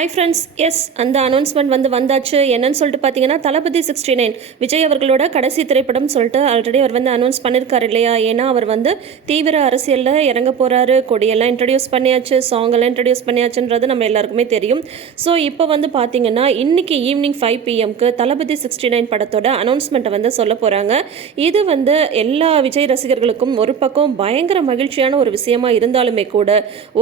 Hi friends yes அந்த announcement வந்து வந்தாச்சு. என்னன்னு சொல்லிட்டு பார்த்தீங்கன்னா தளபதி சிக்ஸ்டி நைன் விஜய் அவர்களோட கடைசி திரைப்படம் சொல்லிட்டு ஆல்ரெடி அவர் வந்து அனௌன்ஸ் பண்ணியிருக்காரு இல்லையா? ஏன்னா அவர் வந்து தீவிர அரசியலில் இறங்க போகிறாரு கொடியெல்லாம் இன்ட்ரடியூஸ் பண்ணியாச்சு சாங் எல்லாம் இன்ட்ரடியூஸ் பண்ணியாச்சுன்றது நம்ம எல்லாருக்குமே தெரியும். ஸோ இப்போ வந்து பார்த்தீங்கன்னா இன்னைக்கு ஈவினிங் ஃபைவ் பிஎம்க்கு தளபதி சிக்ஸ்டி நைன் படத்தோட அனௌன்ஸ்மெண்ட்டை வந்து சொல்ல போகிறாங்க இது வந்து எல்லா விஜய் ரசிகர்களுக்கும் ஒரு பக்கம் பயங்கர மகிழ்ச்சியான ஒரு விஷயமா இருந்தாலுமே கூட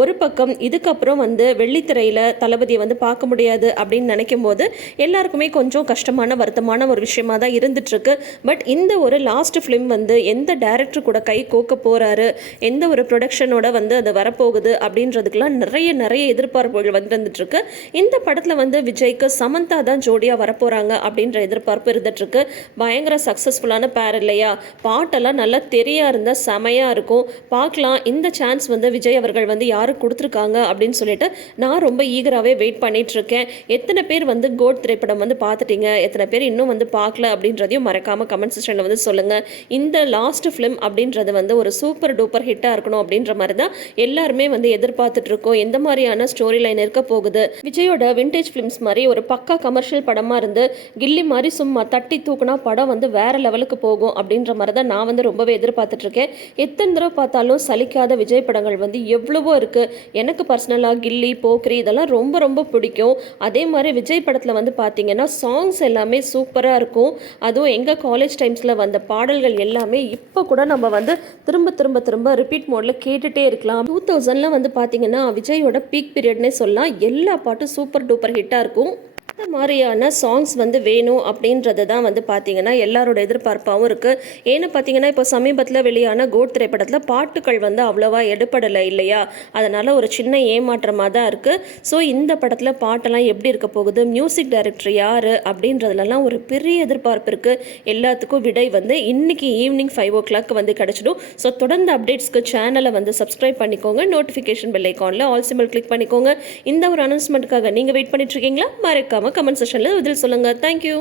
ஒரு பக்கம் இதுக்கப்புறம் வந்து வெள்ளித்திரையில் தளபதி வந்து பார்க்க முடியாது அப்படின்னு நினைக்கும் போது எல்லாருக்குமே கொஞ்சம் கஷ்டமான வருத்தமான ஒரு விஷயமா தான் இருந்துட்டுருக்கு. பட் இந்த ஒரு லாஸ்ட் ஃபிலிம் வந்து எந்த டேரக்டர் கூட கை கோக்க போகிறாரு எந்த ஒரு ப்ரொடக்ஷனோட வந்து அது வரப்போகுது அப்படின்றதுக்கெல்லாம் நிறைய நிறைய எதிர்பார்ப்புகள் வந்துட்டுருக்கு. இந்த படத்தில் வந்து விஜய்க்கு சமந்தா தான் ஜோடியாக வரப்போகிறாங்க அப்படின்ற எதிர்பார்ப்பு இருந்துட்டுருக்கு. பயங்கர சக்ஸஸ்ஃபுல்லான பேர் இல்லையா? பாட்டெல்லாம் நல்லா தெரியா இருந்தால் செமையாக இருக்கும். பார்க்கலாம் இந்த சான்ஸ் வந்து விஜய் அவர்கள் வந்து யாருக்கு கொடுத்துருக்காங்க அப்படின்னு சொல்லிட்டு நான் ரொம்ப ஈகராகவே வெயிட் வெயிட் பண்ணிகிட்ருக்கேன் எத்தனை பேர் வந்து கோட் திரைப்படம் வந்து பார்த்துட்டீங்க? எத்தனை பேர் இன்னும் வந்து பார்க்கல அப்படின்றதையும் மறக்காமல் கமெண்ட் செக்ஷனில் வந்து சொல்லுங்கள் இந்த லாஸ்ட் ஃபிலிம் அப்படின்றது வந்து ஒரு சூப்பர் டூப்பர் ஹிட்டாக இருக்கணும் அப்படின்ற மாதிரி தான் எல்லாருமே வந்து எதிர்பார்த்துட்டு இருக்கோம். எந்த மாதிரியான ஸ்டோரி லைன் இருக்க போகுது? விஜயோட விண்டேஜ் ஃபிலிம்ஸ் மாதிரி ஒரு பக்கா கமர்ஷியல் படமாக இருந்து கில்லி மாதிரி சும்மா தட்டி தூக்குனா படம் வந்து வேற லெவலுக்கு போகும் அப்படின்ற மாதிரி தான் நான் வந்து ரொம்பவே எதிர்பார்த்துட்ருக்கேன் எத்தனை தடவை பார்த்தாலும் சலிக்காத விஜய் படங்கள் வந்து எவ்வளவோ இருக்குது எனக்கு பர்சனலாக கில்லி போக்ரி இதெல்லாம் ரொம்ப ரொம்ப ரொம்ப பிடிக்கும். அதே மாதிரி விஜய் படத்தில் வந்து பார்த்தீங்கன்னா சாங்ஸ் எல்லாமே சூப்பராக இருக்கும். அதுவும் எங்கள் காலேஜ் டைம்ஸில் வந்த பாடல்கள் எல்லாமே இப்போ கூட நம்ம வந்து திரும்ப திரும்ப திரும்ப ரிப்பீட் மோடில் கேட்டுகிட்டே இருக்கலாம். டூ தௌசண்டில் வந்து பார்த்தீங்கன்னா விஜயோட பீக் பீரியட்னே சொல்லலாம். எல்லா பாட்டும் சூப்பர் டூப்பர் ஹிட்டாக இருக்கும். அந்த மாதிரியான சாங்ஸ் வந்து வேணும் அப்படின்றது தான் வந்து பார்த்தீங்கன்னா எல்லாரோட எதிர்பார்ப்பாகவும் இருக்குது ஏன்னு பார்த்தீங்கன்னா இப்போ சமீபத்தில் வெளியான கோட் திரைப்படத்தில் பாட்டுகள் வந்து அவ்வளோவா எடுப்படலை இல்லையா? அதனால் ஒரு சின்ன ஏமாற்றமாக தான் இருக்குது ஸோ இந்த படத்தில் பாட்டெல்லாம் எப்படி இருக்க போகுது? மியூசிக் டைரக்டர் யார்? அப்படின்றதுலலாம் ஒரு பெரிய எதிர்பார்ப்பு இருக்குது எல்லாத்துக்கும் விடை வந்து இன்னைக்கு ஈவினிங் ஃபைவ் ஓ கிளாக் வந்து கிடச்சிடும். ஸோ தொடர்ந்து அப்டேட்ஸ்க்கு சேனலை வந்து சப்ஸ்கிரைப் பண்ணிக்கோங்க. நோட்டிஃபிகேஷன் பெல் ஐக்கானில் ஆல் சிம்பிள் கிளிக் பண்ணிக்கோங்க. இந்த ஒரு அனௌன்ஸ்மெண்ட்டுக்காக நீங்கள் வெயிட் பண்ணிட்டுருக்கீங்களா இருக்கீங்களா? மறக்காம கமெண்ட் செஷனில் பதில் சொல்லுங்கள் தேங்க்யூ